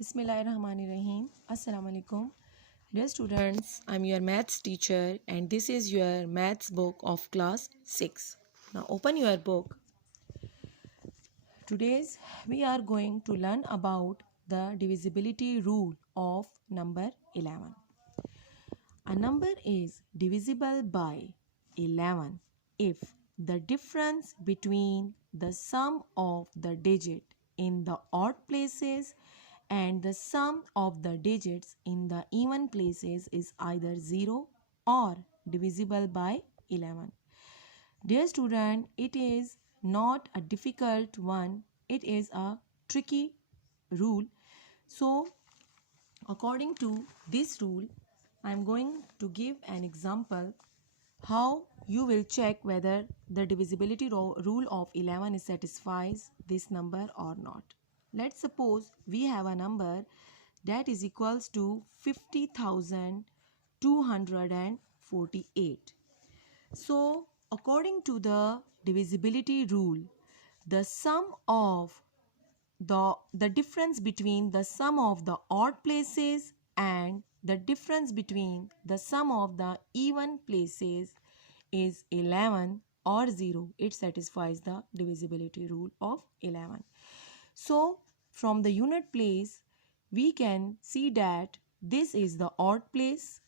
Bismillahirrahmanirrahim. Assalamu alaikum. Dear students, I'm your maths teacher and this is your maths book of class 6. Now open your book. Today's we are going to learn about the divisibility rule of number 11. A number is divisible by 11 if the difference between the sum of the digit in the odd places and the sum of the digits in the even places is either 0 or divisible by 11. Dear student, it is not a difficult one, it is a tricky rule. So, according to this rule, I am going to give an example how you will check whether the divisibility rule of 11 satisfies this number or not. Let's suppose we have a number that is equals to 50,248. So, according to the divisibility rule, the sum of the difference between the sum of the odd places and the difference between the sum of the even places is 11 or 0. It satisfies the divisibility rule of 11. So from the unit place we can see that this is the odd place,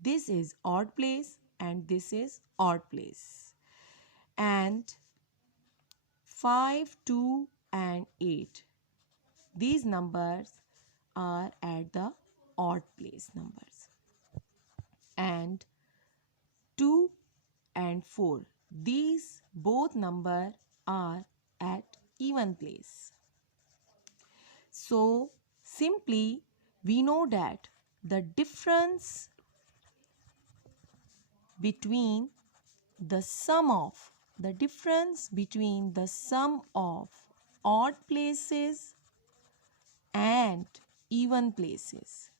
this is odd place and this is odd place, and 5, 2 and 8, these numbers are at the odd place numbers, and 2 and 4, these both numbers are at even place. So simply we know that the difference between the sum of odd places and even places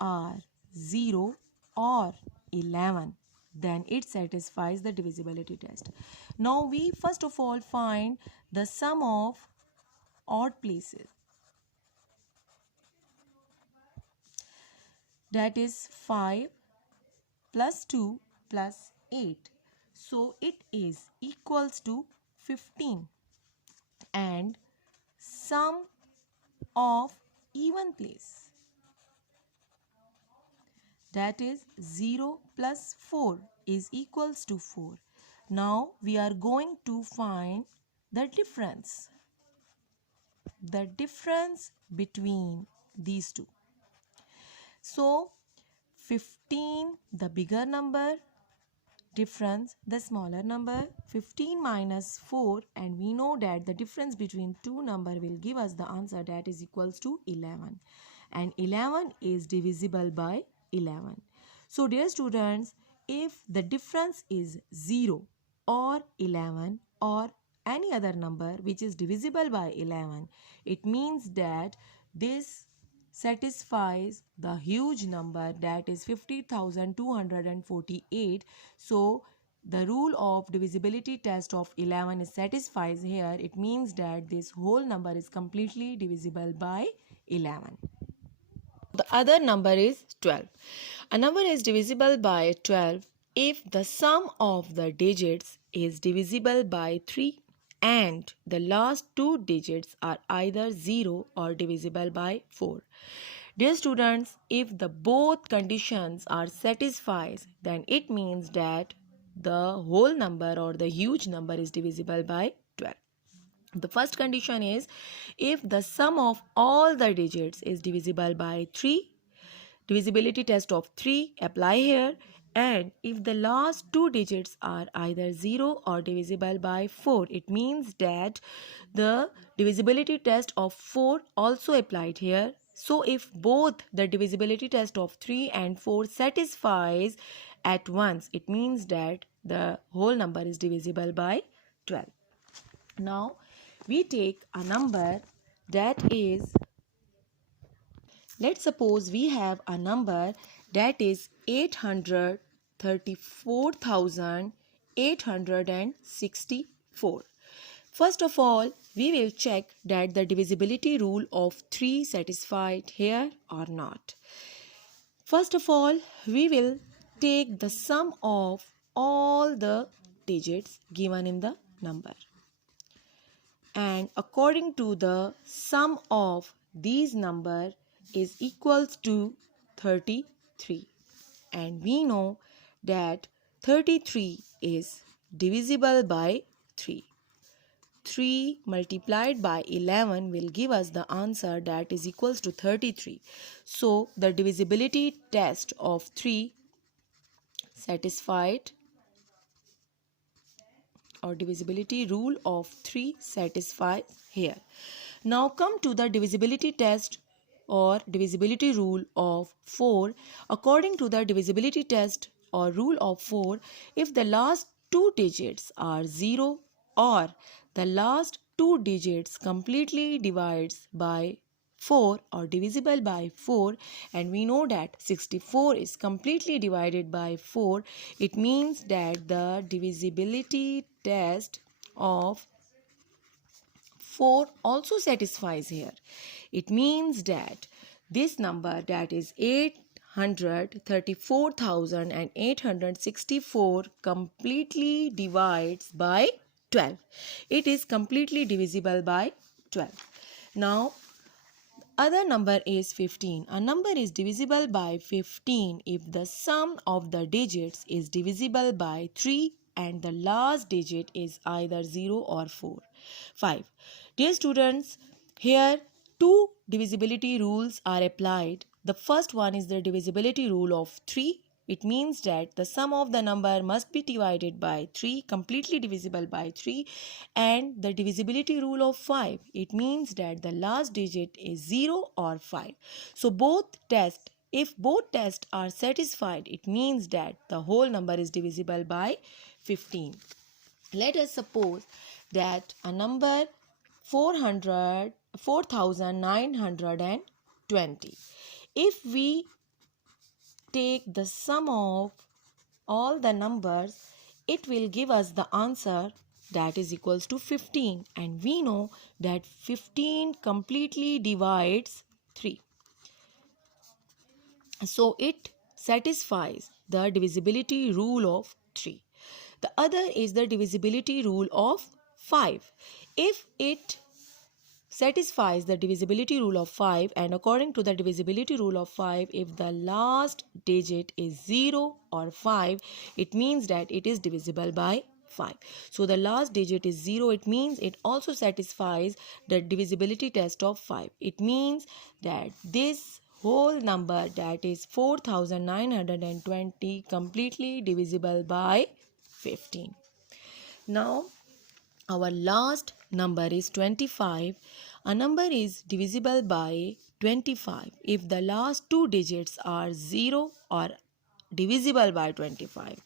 are 0 or 11, then it satisfies the divisibility test. Now we first of all find the sum of odd places, that is 5 plus 2 plus 8, so it is equals to 15, and sum of even place, that is 0 plus 4 is equals to 4. Now we are going to find the difference between these two. So 15 the bigger number, difference the smaller number, 15 minus 4, and we know that the difference between two number will give us the answer that is equals to 11, and 11 is divisible by 11. So dear students, if the difference is 0 or 11 or any other number which is divisible by 11, it means that this satisfies the huge number, that is 50,248. So the rule of divisibility test of 11 is satisfies here. It means that this whole number is completely divisible by 11. The other number is 12. A number is divisible by 12 if the sum of the digits is divisible by 3 and the last two digits are either 0 or divisible by 4. Dear students, if the both conditions are satisfied, then it means that the whole number or the huge number is divisible by 12. The first condition is if the sum of all the digits is divisible by 3, divisibility test of 3 apply here, and if the last two digits are either 0 or divisible by 4, it means that the divisibility test of 4 also applied here. So if both the divisibility test of 3 and 4 satisfies at once, it means that the whole number is divisible by 12. Now we take a number that is, let's suppose we have a number that is 834,864. First of all, we will check that the divisibility rule of 3 satisfied here or not. First of all, we will take the sum of all the digits given in the number. And according to the sum of these number is equals to 33. And we know that 33 is divisible by 3. 3 multiplied by 11 will give us the answer that is equals to 33. So the divisibility test of 3 satisfied, or divisibility rule of 3 satisfies here. Now come to the divisibility test or divisibility rule of 4. According to the divisibility test or rule of 4, if the last two digits are 0 or the last two digits completely divides by 4 or divisible by 4, and we know that 64 is completely divided by 4, it means that the divisibility test of 4 also satisfies here. It means that this number, that is 834,864, completely divides by 12. It is completely divisible by 12. Now, other number is 15. A number is divisible by 15 if the sum of the digits is divisible by 3 and the last digit is either 0 or 4. 5. Dear students, here two divisibility rules are applied. The first one is the divisibility rule of 3. It means that the sum of the number must be divided by 3, completely divisible by 3. And the divisibility rule of 5. It means that the last digit is 0 or 5. So if both tests are satisfied, it means that the whole number is divisible by 15. Let us suppose that a number 4,920. If we take the sum of all the numbers, it will give us the answer that is equals to 15, and we know that 15 completely divides 3. So it satisfies the divisibility rule of 3. The other is the divisibility rule of 5. If it satisfies the divisibility rule of 5, and according to the divisibility rule of 5, if the last digit is 0 or 5, it means that it is divisible by 5. So the last digit is 0, it means it also satisfies the divisibility test of 5. It means that this whole number, that is 4,920, completely divisible by 15. Now our last number is 25. A number is divisible by 25 if the last two digits are 0 or divisible by 25.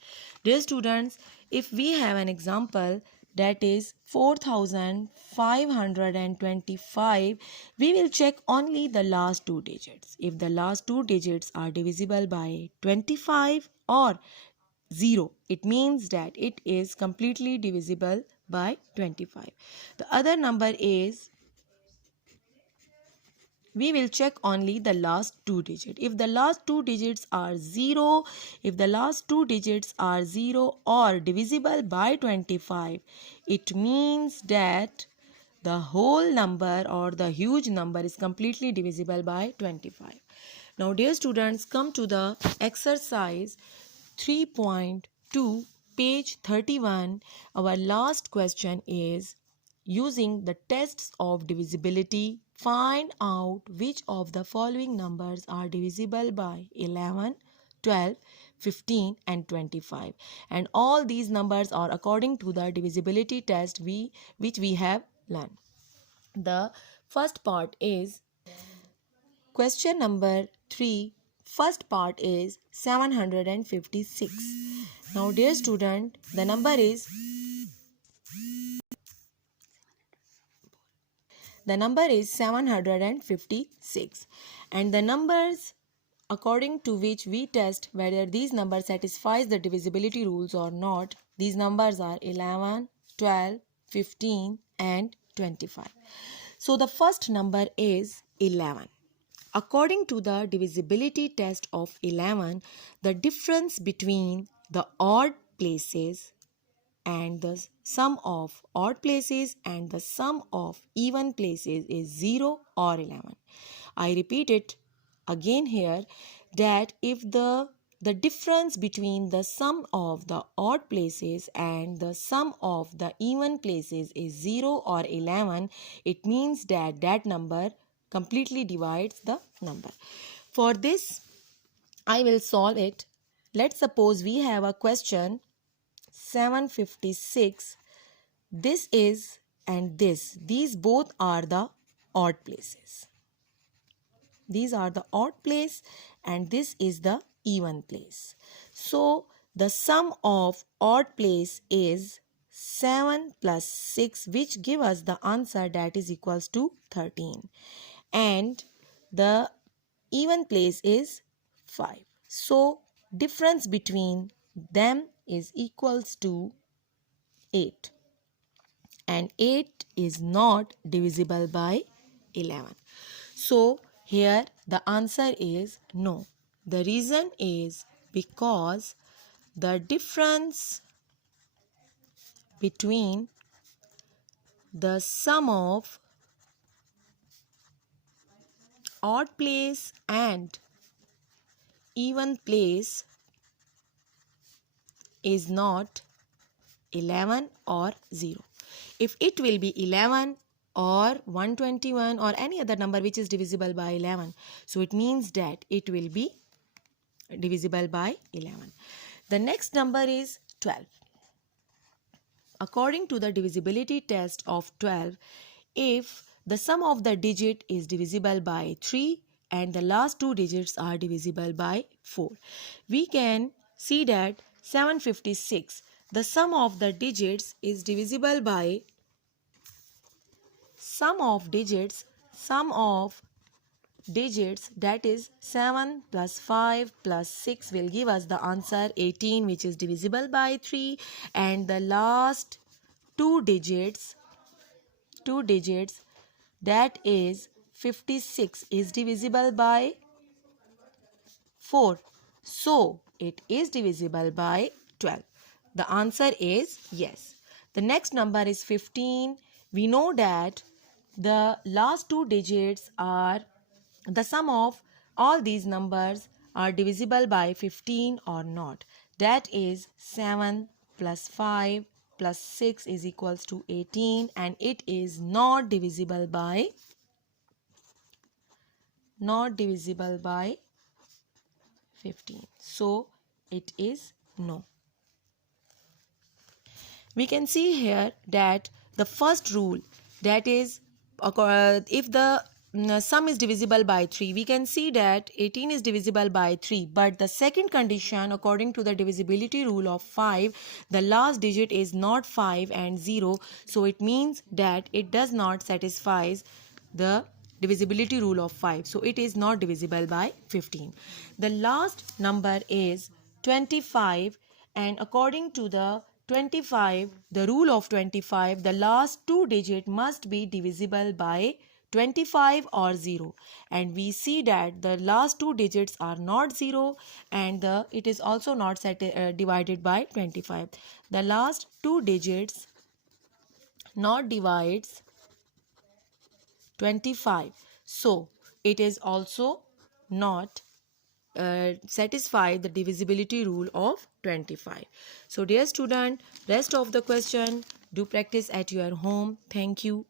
Dear students, if we have an example that is 4,525, we will check only the last two digits. If the last two digits are divisible by 25 or 0, it means that it is completely divisible by 25. The other number is, we will check only the last two digits. If the last two digits are 0, or divisible by 25, it means that the whole number or the huge number is completely divisible by 25. Now dear students, come to the exercise 3.2, page 31. Our last question is, using the tests of divisibility, find out which of the following numbers are divisible by 11, 12, 15 and 25. And all these numbers are according to the divisibility test which we have learned. The first part is question number 3. First part is 756. Now dear student, the number is 756, and the numbers according to which we test whether these numbers satisfies the divisibility rules or not, these numbers are 11, 12, 15 and 25. So the first number is 11. According to the divisibility test of 11, the difference between the odd places and the sum of odd places and the sum of even places is 0 or 11. I repeat it again here, that if the difference between the sum of the odd places and the sum of the even places is 0 or 11, it means that that number completely divides the number. For this, I will solve it. Let's suppose we have a question 756. This is and this. These both are the odd places. These are the odd place and this is the even place. So the sum of odd place is 7 plus 6, which give us the answer that is equals to 13. And the even place is 5. So difference between them is equals to 8. And 8 is not divisible by 11. So here the answer is no. The reason is because the difference between the sum of odd place and even place is not 11 or 0. If it will be 11 or 121 or any other number which is divisible by 11, so it means that it will be divisible by 11. The next number is 12. According to the divisibility test of 12, if the sum of the digit is divisible by 3 and the last two digits are divisible by 4, we can see that 756, the sum of the digits is divisible by sum of digits that is 7 plus 5 plus 6 will give us the answer 18, which is divisible by 3, and the last two digits that is 56 is divisible by 4. So it is divisible by 12. The answer is yes. The next number is 15. We know that the last two digits are the sum of all these numbers are divisible by 15 or not. That is 7 plus 5 plus 6 is equals to 18, and it is not divisible by 15. So it is no. We can see here that the first rule, that is if the sum is divisible by 3, we can see that 18 is divisible by 3. But the second condition, according to the divisibility rule of 5, the last digit is not 5 and 0. So it means that it does not satisfy the divisibility rule of 5. So it is not divisible by 15. The last number is 25, and according to the 25, the rule of 25, the last two digit must be divisible by 25 or 0, and we see that the last two digits are not 0 and it is also not divided by 25. The last two digits not divides 25, so it is also not satisfy the divisibility rule of 25. So dear student, rest of the question do practice at your home. Thank you.